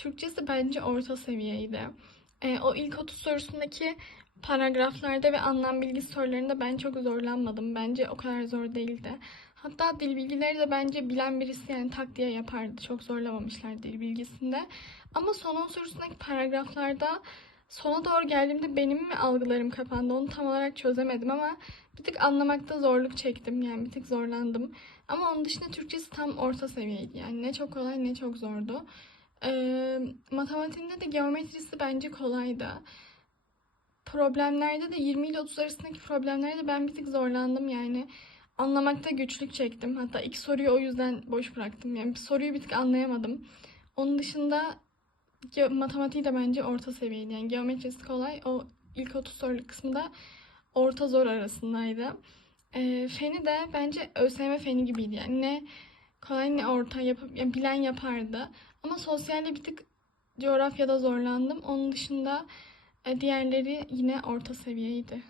Türkçesi bence orta seviyeydi. Ee, o ilk 30 sorusundaki paragraflarda ve anlam bilgisi sorularında ben çok zorlanmadım. Bence o kadar zor değildi. Hatta dil bilgileri de bence bilen birisi yani tak diye yapardı. Çok zorlamamışlar dil bilgisinde. Ama son 10 sorusundaki paragraflarda sona doğru geldiğimde benim mi algılarım kapandı onu tam olarak çözemedim ama bir tık anlamakta zorluk çektim yani bir tık zorlandım. Ama onun dışında Türkçesi tam orta seviyeydi yani ne çok kolay ne çok zordu. Ee, matematiğinde de geometrisi bence kolaydı. Problemlerde de 20 ile 30 arasındaki problemlerde ben bir tık zorlandım yani. Anlamakta güçlük çektim. Hatta ilk soruyu o yüzden boş bıraktım. Yani soruyu bir tık anlayamadım. Onun dışında matematiği de bence orta seviyeydi. Yani geometrisi kolay. O ilk 30 soruluk kısmı da orta zor arasındaydı. Ee, feni de bence ÖSYM feni gibiydi. Yani ne kolay ne orta yapıp yani bilen yapardı. Ama sosyalde bir tık coğrafyada zorlandım. Onun dışında e, diğerleri yine orta seviyeydi.